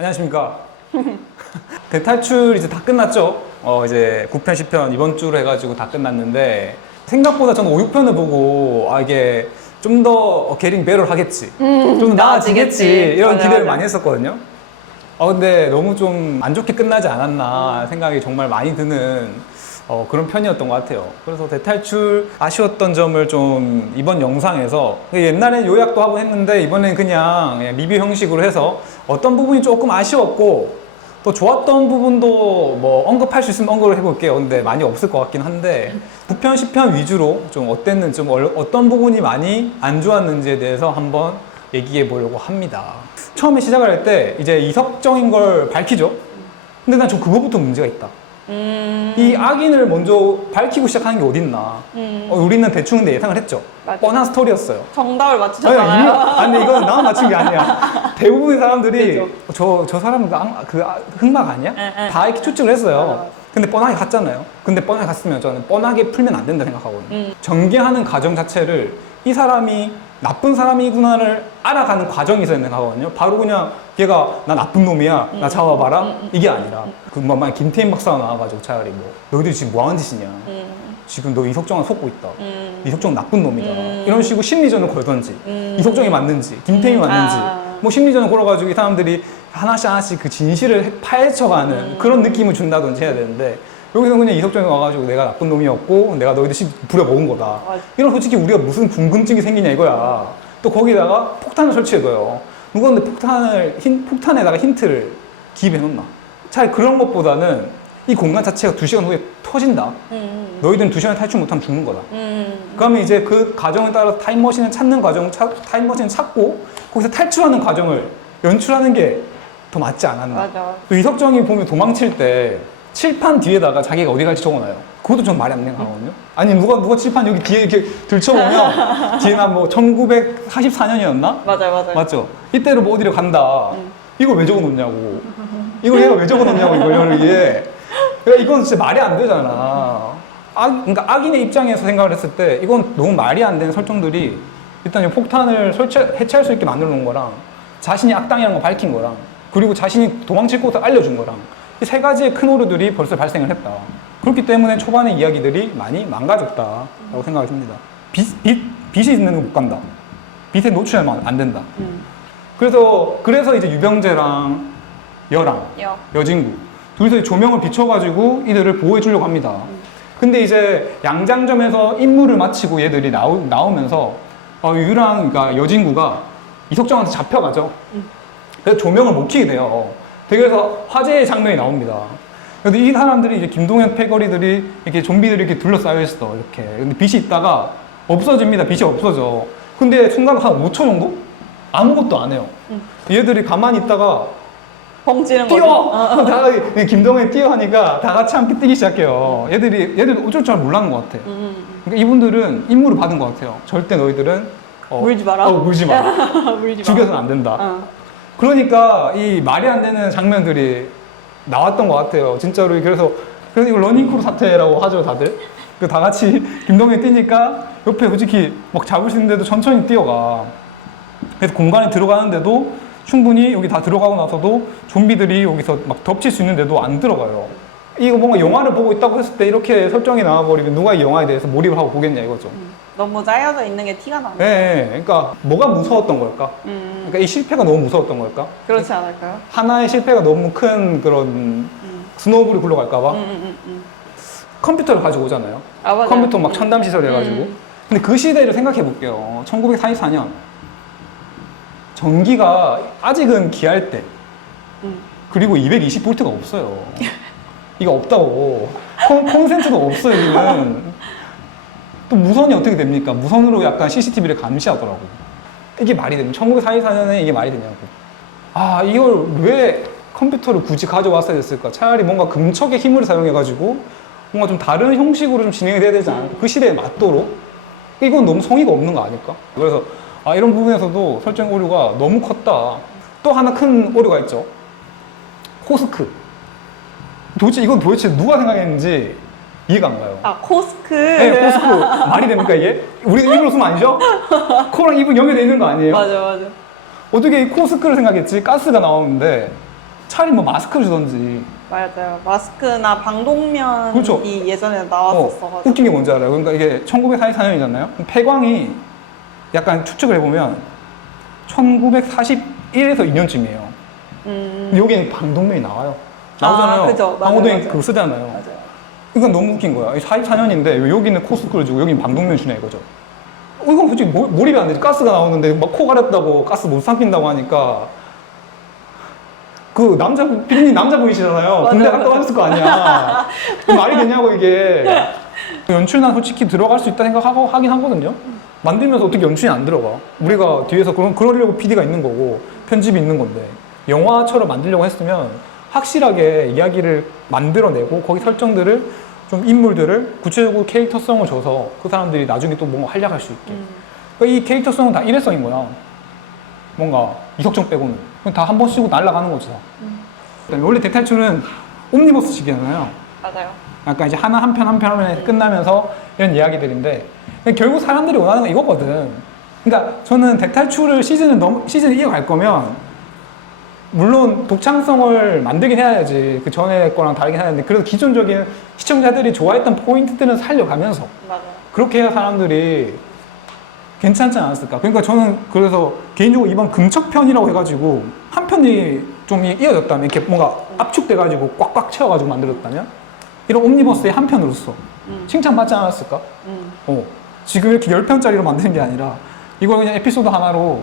안녕하십니까. 대탈출 이제 다 끝났죠. 이제 9편, 10편 이번 주로 해가지고 다 끝났는데 생각보다 저는 5, 6편을 보고 이게 좀 더 getting better 하겠지. 좀 더 나아지겠지. 이런 맞아, 기대를 맞아. 많이 했었거든요. 근데 너무 좀 안 좋게 끝나지 않았나 생각이 정말 많이 드는 그런 편이었던 것 같아요. 그래서 대탈출 아쉬웠던 점을 좀 이번 영상에서 옛날엔 요약도 하고 했는데 이번엔 그냥 리뷰 형식으로 해서 어떤 부분이 조금 아쉬웠고 또 좋았던 부분도 뭐 언급할 수 있으면 언급을 해볼게요. 근데 많이 없을 것 같긴 한데 9편, 10편 위주로 좀 어땠는지, 좀 어떤 부분이 많이 안 좋았는지에 대해서 한번 얘기해 보려고 합니다. 처음에 시작을 할 때 이제 이석정인 걸 밝히죠. 근데 난 저 그거부터 문제가 있다. 이 악인을 먼저 밝히고 시작하는 게 어딨나. 우리는 대충 근데 예상을 했죠. 맞아. 뻔한 스토리였어요. 정답을 아니, 맞추셨잖아요. 아니 이건 나만 맞춘 게 아니야. 대부분의 사람들이 저 사람은 흑막 아니야? 응. 다 이렇게 추측을 했어요. 맞아. 근데 뻔하게 갔잖아요. 근데 뻔하게 갔으면 저는 뻔하게 풀면 안 된다 생각하거든요. 전개하는 과정 자체를 이 사람이 나쁜 사람이구나를 알아가는 과정이 있어야 생각하거든요. 바로 그냥 얘가 나 나쁜 놈이야, 나 잡아봐라, 이게 아니라 만약 김태인 박사가 나와가지고 차라리 뭐 너희들 지금 뭐 하는 짓이냐, 지금 너 이석정을 속고 있다, 이석정은 나쁜 놈이다, 이런 식으로 심리전을 걸던지, 이석정이 맞는지 김태인이 맞는지 뭐 심리전을 걸어가지고 이 사람들이 하나씩 그 진실을 파헤쳐가는 그런 느낌을 준다든지 해야 되는데, 여기서 그냥 이석정이 와가지고 내가 나쁜 놈이었고 내가 너희들 부려먹은 거다, 맞아. 이런 솔직히 우리가 무슨 궁금증이 생기냐 이거야. 또 거기다가 폭탄을 설치해둬요. 누가 근데 폭탄에다가 힌트를 기입해 놓나? 차라리 그런 것보다는 이 공간 자체가 2시간 후에 터진다. 너희들은 2시간에 탈출 못하면 죽는 거다. 그러면 이제 그 과정에 따라 타임머신을 찾는 과정을 타임머신을 찾고 거기서 탈출하는 과정을 연출하는 게 더 맞지 않았나. 맞아. 또 이석정이 보면 도망칠 때 칠판 뒤에다가 자기가 어디 갈지 적어놔요. 그것도 전 말이 안 되는 거거든요. 아니 누가 칠판 여기 뒤에 이렇게 들춰보면 뒤에나 뭐 1944년이었나? 맞아. 맞죠? 이때로 뭐 어디로 간다. 이걸 왜 적어놓냐고. 이걸 얘가 왜 적어놓냐고 이걸 이게. 그러니까 이건 진짜 말이 안 되잖아. 그러니까 악인의 입장에서 생각을 했을 때 이건 너무 말이 안 되는 설정들이 일단 이 폭탄을 해체할 수 있게 만들어 놓은 거랑 자신이 악당이라는 걸 밝힌 거랑 그리고 자신이 도망칠 곳을 알려준 거랑 이 세 가지의 큰 오류들이 벌써 발생을 했다. 그렇기 때문에 초반의 이야기들이 많이 망가졌다라고 생각이 듭니다. 빛이 있는 거 못 간다. 빛에 노출하면 안 된다. 그래서 이제 유병재랑 여진구 둘이서 조명을 비춰가지고 이들을 보호해 주려고 합니다. 근데 이제 양장점에서 임무를 마치고 얘들이 나오면서 유랑, 그러니까 여진구가 이석정한테 잡혀가죠. 그래서 조명을 못 켜게 돼요. 그래서 화재의 장면이 나옵니다. 근데 이 사람들이 이제 김동현 패거리들이 이렇게 좀비들이 이렇게 둘러싸여 있어, 이렇게. 근데 빛이 있다가 없어집니다. 빛이 없어져. 근데 순간 한 5초 정도? 아무것도 안 해요. 얘들이 가만히 있다가 벙찌는 뛰어! 다 김동현이 뛰어 하니까 다 같이 함께 뛰기 시작해요. 얘들 어쩔 줄 몰라는 것 같아. 그러니까 이분들은 임무를 받은 것 같아요. 절대 너희들은 물지 마라. 물지 마라. 물지 마라. 죽여서는 안 된다. 그러니까 이 말이 안 되는 장면들이 나왔던 것 같아요. 진짜로. 그래서 이거 러닝크루 사태라고 하죠, 다들. 다 같이 김동현이 뛰니까 옆에 솔직히 막 잡을 수 있는데도 천천히 뛰어가. 그래서 공간에 들어가는데도 충분히 여기 다 들어가고 나서도 좀비들이 여기서 막 덮칠 수 있는데도 안 들어가요. 이거 뭔가 영화를 보고 있다고 했을 때 이렇게 설정이 나와버리면 누가 이 영화에 대해서 몰입을 하고 보겠냐 이거죠. 너무 짜여져 있는 게 티가 나네. 네, 그러니까 뭐가 무서웠던 걸까? 그러니까 이 실패가 너무 무서웠던 걸까? 그렇지 않을까요? 하나의 실패가 너무 큰 그런 스노우볼이 굴러갈까봐 컴퓨터를 가지고 오잖아요. 맞아요. 컴퓨터 막 첨단 시설 해가지고. 근데 그 시대를 생각해 볼게요. 1944년 전기가 아직은 귀할 때, 그리고 220V가 없어요. 이거 없다고. 콘센트도 없어요, 여기는. 또 무선이 어떻게 됩니까? 무선으로 약간 CCTV를 감시하더라고. 이게 말이 됩니까? 1944년에 이게 말이 되냐고. 이걸 왜 컴퓨터를 굳이 가져왔어야 됐을까? 차라리 뭔가 금척의 힘을 사용해가지고 뭔가 좀 다른 형식으로 좀 진행이 돼야 되지 않을까? 그 시대에 맞도록? 이건 너무 성의가 없는 거 아닐까? 그래서 이런 부분에서도 설정 오류가 너무 컸다. 또 하나 큰 오류가 있죠. 코스크. 도대체 누가 생각했는지 이해가 안 가요. 코스크. 네, 코스크. 말이 됩니까, 이게? 우리 입으로 쓰면 아니죠? 코랑 입은 연결되어 있는 거 아니에요? 맞아. 어떻게 이 코스크를 생각했지? 가스가 나오는데 차라리 뭐 마스크를 주던지. 맞아요. 마스크나 방독면이 그렇죠. 예전에 나왔었어가지고. 웃긴 게 뭔지 알아요? 그러니까 이게 1944년이잖아요. 폐광이 약간 추측을 해보면 1941에서 2년쯤이에요. 여기는 방독면이 나와요. 나오잖아요. 그죠. 맞아요, 방호동에 맞아요. 그거 쓰잖아요. 맞아요. 이건 너무 웃긴 거야. 44년인데 왜 여기는 코스크를 주고 여기는 방독면 주냐 이거죠. 이건 솔직히 몰입이 안 되지. 가스가 나오는데 막 코 가렸다고 가스 못 삼킨다고 하니까 그 피디님 남자분이시잖아요. 맞아요, 군대 갔다 맞아요. 오셨을 거 아니야. 말이 되냐고 이게. 연출난 솔직히 들어갈 수 있다 생각하고 하긴 하거든요. 만들면서 어떻게 연출이 안 들어가? 우리가 뒤에서 그러려고 PD가 있는 거고 편집이 있는 건데 영화처럼 만들려고 했으면 확실하게 이야기를 만들어내고 거기 설정들을 좀 인물들을 구체적으로 캐릭터성을 줘서 그 사람들이 나중에 또 뭔가 활약할 수 있게. 그러니까 이 캐릭터성은 다 일회성인 거야. 뭔가 이석정 빼고는 다 한 번 씩 날아가는 거죠. 그다음에 원래 대탈출은 옴니버스식이잖아요. 맞아요. 약간 이제 하나 한 편 한 편 하면 끝나면서 이런 이야기들인데 결국 사람들이 원하는 건 이거거든. 그러니까 저는 대탈출을 시즌을 이어갈 거면 물론 독창성을 만들긴 해야지. 그 전에 거랑 다르긴 하는데 그래도 기존적인 시청자들이 좋아했던 포인트들은 살려가면서 맞아요. 그렇게 해야 사람들이 괜찮지 않았을까. 그러니까 저는 그래서 개인적으로 이번 금척편이라고 해가지고 한 편이 좀 이어졌다면 이렇게 뭔가 압축돼가지고 꽉꽉 채워가지고 만들었다면 이런 옴니버스의 한 편으로서 칭찬받지 않았을까? 지금 이렇게 10편짜리로 만드는 게 아니라 이걸 그냥 에피소드 하나로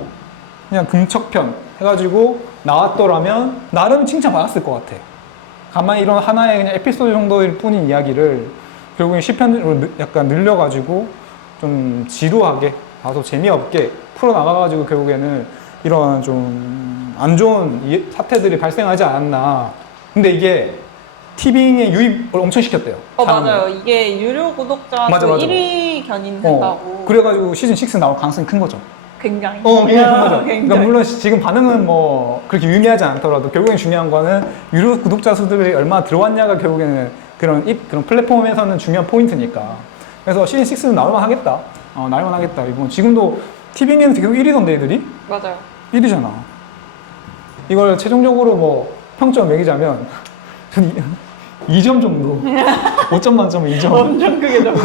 그냥 금척편 해가지고 나왔더라면 나름 칭찬받았을 것 같아. 가만히 이런 하나의 그냥 에피소드 정도일 뿐인 이야기를 결국엔 10편으로 약간 늘려가지고 좀 지루하게 봐도 재미없게 풀어나가가지고 결국에는 이런 좀 안 좋은 사태들이 발생하지 않았나. 근데 이게 티빙에 유입을 엄청 시켰대요. 사람을. 맞아요. 이게 유료 구독자 맞아, 맞아. 1위 견인된다고. 그래가지고 시즌 6 나올 가능성이 큰 거죠. 굉장히. 굉장히 큰 거죠. 굉장히. 그러니까 물론 지금 반응은 뭐 그렇게 유의미하지 않더라도 결국엔 중요한 거는 유료 구독자 수들이 얼마나 들어왔냐가 결국에는 그런 플랫폼에서는 중요한 포인트니까. 그래서 시즌 6는 나올만 하겠다. 나올만 하겠다. 이번 지금도 티빙에는 결국 1위던데 애들이? 맞아요. 1위잖아. 이걸 최종적으로 뭐 평점 매기자면 전 2점 정도. 5점 만점은 2점. 엄청 크게 좀.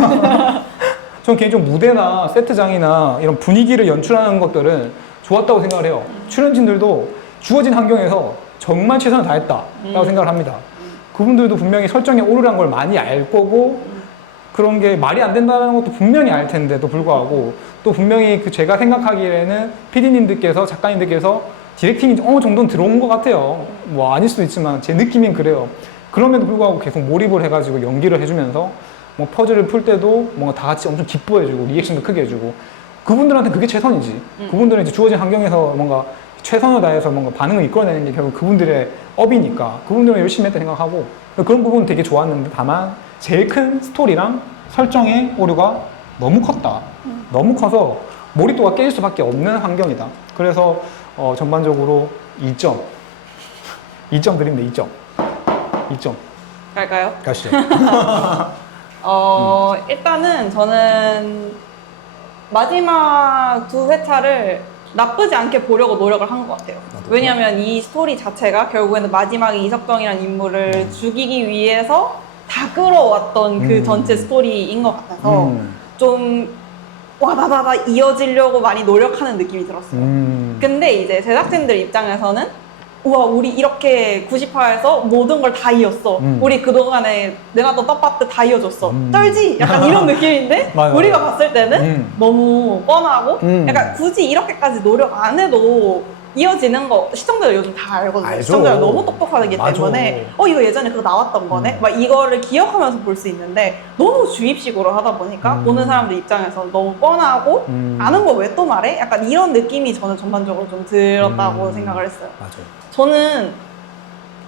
전 개인적으로 무대나 세트장이나 이런 분위기를 연출하는 것들은 좋았다고 생각을 해요. 출연진들도 주어진 환경에서 정말 최선을 다했다라고 생각을 합니다. 그분들도 분명히 설정에 오르란 걸 많이 알 거고 그런 게 말이 안 된다는 것도 분명히 알 텐데도 불구하고 또 분명히 제가 생각하기에는 PD님들께서 작가님들께서 디렉팅이 어느 정도는 들어온 것 같아요. 뭐 아닐 수도 있지만 제 느낌은 그래요. 그럼에도 불구하고 계속 몰입을 해가지고 연기를 해주면서 뭐 퍼즐을 풀 때도 뭔가 다 같이 엄청 기뻐해주고 리액션도 크게 해주고 그분들한테 그게 최선이지. 그분들은 이제 주어진 환경에서 뭔가 최선을 다해서 뭔가 반응을 이끌어내는 게 결국 그분들의 업이니까 그분들은 열심히 했다 생각하고 그런 부분은 되게 좋았는데 다만 제일 큰 스토리랑 설정의 오류가 너무 컸다. 너무 커서 몰입도가 깨질 수밖에 없는 환경이다. 그래서 전반적으로 2점. 2점 드립니다. 2점. 2점. 갈까요? 가시죠. 일단은 저는 마지막 두 회차를 나쁘지 않게 보려고 노력을 한 것 같아요. 왜냐면 이 스토리 자체가 결국에는 마지막에 이석정이라는 인물을 죽이기 위해서 다 끌어왔던 그 전체 스토리인 것 같아서 좀 와다다다 이어지려고 많이 노력하는 느낌이 들었어요. 근데 이제 제작진들 입장에서는 우와 우리 이렇게 90화에서 모든 걸 다 이었어. 우리 그동안에 내놨던 떡밥도 다 이어줬어. 떨지? 약간 이런 느낌인데 맞아, 우리가 맞아. 봤을 때는 너무 뻔하고 약간 굳이 이렇게까지 노력 안 해도 이어지는 거 시청자들 요즘 다 알거든요. 알죠. 시청자들 너무 똑똑하기 맞아. 때문에 이거 예전에 그거 나왔던 거네? 막 이거를 기억하면서 볼 수 있는데 너무 주입식으로 하다 보니까 보는 사람들 입장에서 너무 뻔하고 아는 거 왜 또 말해? 약간 이런 느낌이 저는 전반적으로 좀 들었다고 생각을 했어요. 맞아요. 저는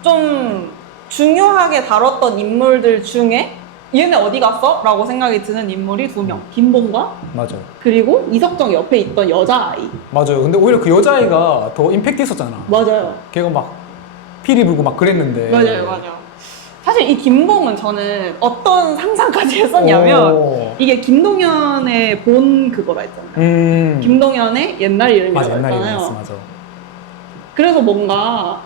좀 중요하게 다뤘던 인물들 중에 얘네 어디 갔어? 라고 생각이 드는 인물이 두 명. 김봉과 맞아요. 그리고 이석정 옆에 있던 여자아이. 맞아요. 근데 오히려 그 여자아이가 더 임팩트 있었잖아. 맞아요. 걔가 막 피리 불고 막 그랬는데. 맞아요. 사실 이 김봉은 저는 어떤 상상까지 했었냐면 이게 김동현의 본 그거라 했잖아요. 김동현의 옛날 이름이라고 맞아, 옛날 했잖아요. 이름이었어. 맞아. 그래서 뭔가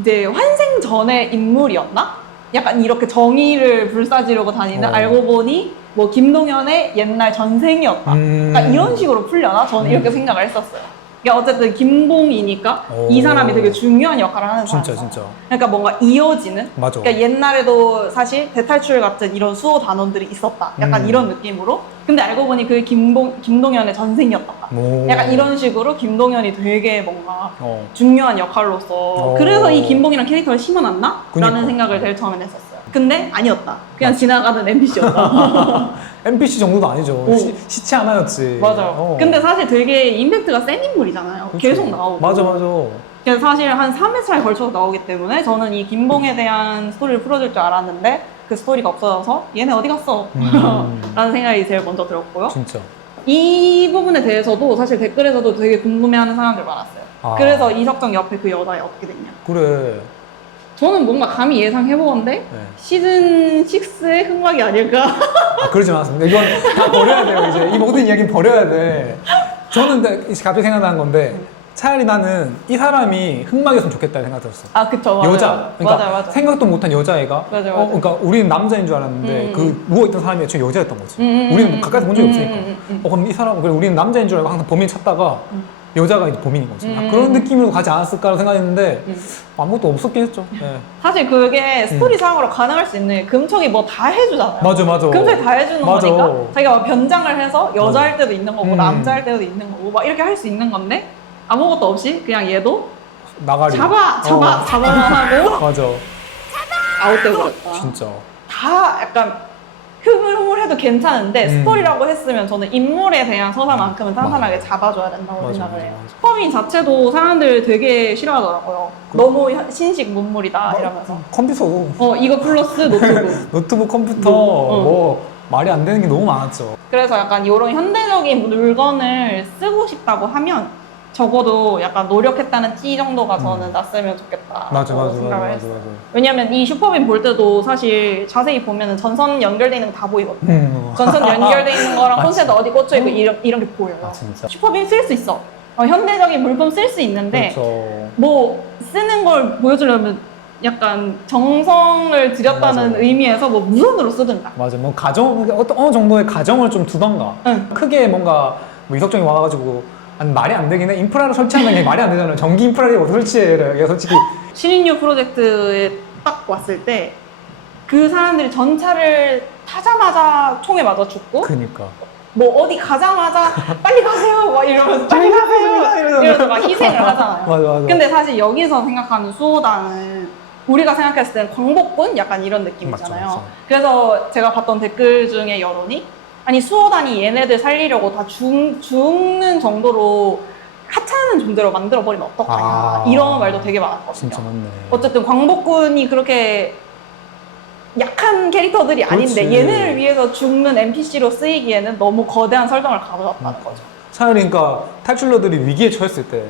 이제 환생 전의 인물이었나? 약간 이렇게 정의를 불사지르고 다니는 알고 보니 뭐 김동현의 옛날 전생이었다. 그러니까 이런 식으로 풀려나? 저는 이렇게 생각을 했었어요. 그러니까 어쨌든 김봉이니까 이 사람이 되게 중요한 역할을 하는 진짜 사람이잖아요. 진짜. 그러니까 뭔가 이어지는. 맞아. 그러니까 옛날에도 사실 대탈출 같은 이런 수호 단원들이 있었다. 약간 이런 느낌으로. 근데 알고 보니 그게 김동현의 전생이었다. 약간 이런 식으로 김동현이 되게 뭔가 중요한 역할로서 그래서 이 김봉이라는 캐릭터를 심어놨나? 라는 생각을 제일 처음엔 했었어요. 근데 아니었다. 그냥 지나가는 NPC였다. NPC 정도도 아니죠. 시체 하나였지. 맞아요. 근데 사실 되게 임팩트가 센 인물이잖아요. 그쵸. 계속 나오고. 맞아. 그래서 사실 한 3회차에 걸쳐서 나오기 때문에 저는 이 김봉에 대한 스토리를 풀어줄 줄 알았는데 그 스토리가 없어져서 얘네 어디 갔어? 라는 생각이 제일 먼저 들었고요. 진짜. 이 부분에 대해서도 사실 댓글에서도 되게 궁금해하는 사람들 많았어요. 그래서 이석정 옆에 그 여자애 어떻게 됐냐. 그래. 저는 뭔가 감히 예상해보건데 시즌 6의 흑막이 아닐까? 그러지 않았습니다. 이건 다 버려야 돼요. 이제 이 모든 이야기는 버려야 돼. 저는 근데 갑자기 생각나는 건데 차라리 나는 이 사람이 흑막이었으면 좋겠다는 생각 들었어. 아, 그쵸. 맞아요. 여자. 그러니까 맞아. 생각도 못한 여자애가. 맞아. 그러니까 우리는 남자인 줄 알았는데 그 누워있던 사람이 애초에 여자였던 거지. 우리는 뭐 가까이서 본 적이 없으니까. 그럼 이 사람, 우리는 남자인 줄 알고 항상 범인 찾다가 여자가 이제 범인인 거지. 그런 느낌으로 가지 않았을까라고 생각했는데 아무것도 없었긴 했죠. 네. 사실 그게 스토리상으로 가능할 수 있는 게 금척이 뭐 다 해주잖아요. 맞아. 금척이 다 해주는 맞아. 거니까 자기가 막 변장을 해서 여자 맞아. 할 때도 있는 거고 남자 할 때도 있는 거고 막 이렇게 할 수 있는 건데 아무것도 없이 그냥 얘도 나가리. 잡아만 하고 맞아. 아웃돼버렸다. 진짜. 다 약간 흐물흐물해도 괜찮은데 스토리라고 했으면 저는 인물에 대한 서사만큼은 탄탄하게 잡아줘야 된다고 생각을 해요. 슈퍼민 자체도 사람들 되게 싫어하더라고요. 너무 신식 문물이다 이러면서. 컴퓨터도. 이거 플러스 노트북. 노트북, 컴퓨터, 뭐 말이 안 되는 게 너무 많았죠. 그래서 약간 이런 현대적인 물건을 쓰고 싶다고 하면 적어도 약간 노력했다는 티 정도가 저는 났으면 좋겠다. 맞아. 왜냐면 이 슈퍼빈 볼 때도 사실 자세히 보면은 전선 연결돼 있는 거 다 보이거든요. 전선 연결돼 있는 거랑 콘센트 어디 꽂혀 있고 이런 게 보여요. 진짜. 슈퍼빈 쓸 수 있어. 현대적인 물품 쓸 수 있는데 그렇죠. 뭐 쓰는 걸 보여주려면 약간 정성을 들였다는 의미에서 뭐 무선으로 쓰든가. 맞아. 뭐 가정, 어느 정도의 가정을 좀 두던가. 크게 뭔가 뭐 이석정이 와가지고 말이 안 되긴 해. 인프라를 설치한다는 게 말이 안 되잖아요. 전기 인프라를 어떻게 설치해. 이게 솔직히. 신인류 프로젝트에 딱 왔을 때 그 사람들이 전차를 타자마자 총에 맞아 죽고 그니까. 뭐 어디 가자마자 빨리 가세요 막 이러면서 빨리 가세요 이러면서 막 희생을 하잖아요. 맞아. 근데 사실 여기서 생각하는 수호단은 우리가 생각했을 때는 광복군 약간 이런 느낌이잖아요. 맞죠. 그래서 제가 봤던 댓글 중에 여론이 아니 수호단이 얘네들 살리려고 다 죽는 정도로 하찮은 존재로 만들어버리면 어떡하냐 이런 말도 되게 많았거든요. 진짜 맞네. 어쨌든 광복군이 그렇게 약한 캐릭터들이 아닌데 그렇지. 얘네를 위해서 죽는 NPC로 쓰이기에는 너무 거대한 설정을 가져왔다는 거죠. 차라리 그러니까 탈출러들이 위기에 처했을 때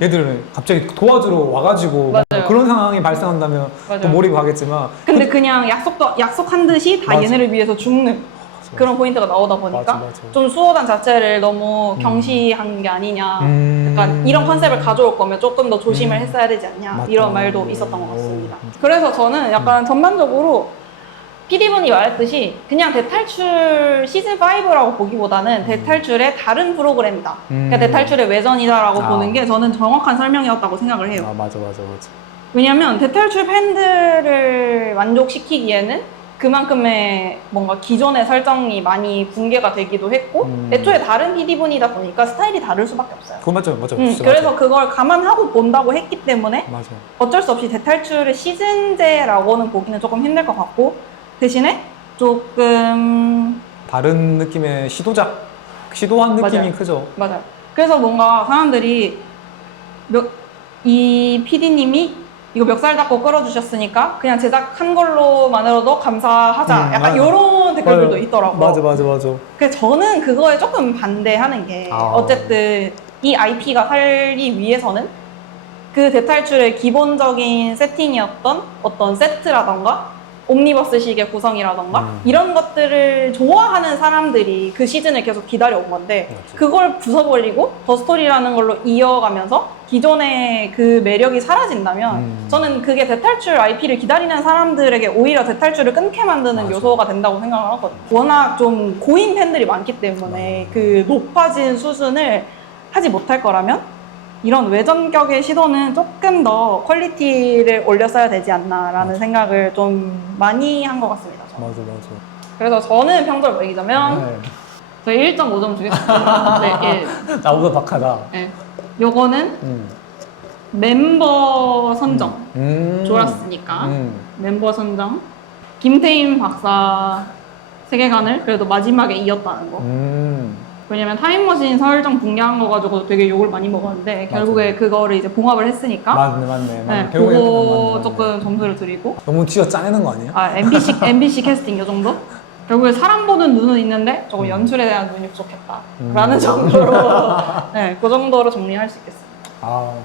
얘들은 갑자기 도와주러 와가지고 맞아요. 그런 상황이 발생한다면 맞아요. 또 몰입을 하겠지만 근데 그냥 약속한 듯이 다 맞아. 얘네를 위해서 죽는 그런 포인트가 나오다 보니까 맞아. 좀 수호단 자체를 너무 경시한 게 아니냐 약간 이런 컨셉을 가져올 거면 조금 더 조심을 했어야 되지 않냐 맞다. 이런 말도 있었던 것 같습니다. 그래서 저는 약간 전반적으로 PD분이 말했듯이 그냥 대탈출 시즌5라고 보기보다는 대탈출의 다른 프로그램이다. 그러니까 대탈출의 외전이다라고 보는 게 저는 정확한 설명이었다고 생각을 해요. 맞아. 왜냐면 대탈출 팬들을 만족시키기에는 그만큼의 뭔가 기존의 설정이 많이 붕괴가 되기도 했고 애초에 다른 PD분이다 보니까 스타일이 다를 수밖에 없어요. 그거 맞죠. 그래서 그걸 감안하고 본다고 했기 때문에 맞아. 어쩔 수 없이 대탈출의 시즌제라고는 보기는 조금 힘들 것 같고 대신에 조금 다른 느낌의 시도한 느낌이 맞아요. 크죠. 맞아요. 그래서 뭔가 사람들이 이 PD님이 이거 멱살 잡고 끌어주셨으니까 그냥 제작한 걸로만으로도 감사하자. 약간 이런 댓글들도 있더라고요. 맞아. 그래서 저는 그거에 조금 반대하는 게 어쨌든 이 IP가 살기 위해서는 그 대탈출의 기본적인 세팅이었던 어떤 세트라던가 옴니버스식의 구성이라던가 이런 것들을 좋아하는 사람들이 그 시즌을 계속 기다려온 건데 맞지. 그걸 부숴버리고 더 스토리라는 걸로 이어가면서 기존의 그 매력이 사라진다면 저는 그게 대탈출 IP를 기다리는 사람들에게 오히려 대탈출을 끊게 만드는 맞아. 요소가 된다고 생각을 하거든요. 워낙 좀 고인 팬들이 많기 때문에 그 높아진 수준을 하지 못할 거라면 이런 외전격의 시도는 조금 더 퀄리티를 올렸어야 되지 않나라는 생각을 좀 많이 한 것 같습니다. 저는. 맞아. 그래서 저는 평점을 매기자면 네. 저희 1.5점 주겠습니다. 네, 나보다 박하다. 예. 요거는 멤버 선정. 좋았으니까. 멤버 선정. 김태임 박사 세계관을 그래도 마지막에 이었다는 거. 왜냐면 타임머신 설정 붕괴한 거 가지고 되게 욕을 많이 먹었는데 결국에 그거를 이제 봉합을 했으니까 맞네. 네, 결국엔 그거 맞네. 조금 점수를 드리고 너무 쥐어 짜내는 거 아니에요? MBC 캐스팅 요 정도? 결국에 사람 보는 눈은 있는데 조금 연출에 대한 눈이 부족했다 라는 정도로 네, 그 정도로 정리할 수 있겠습니다. 아,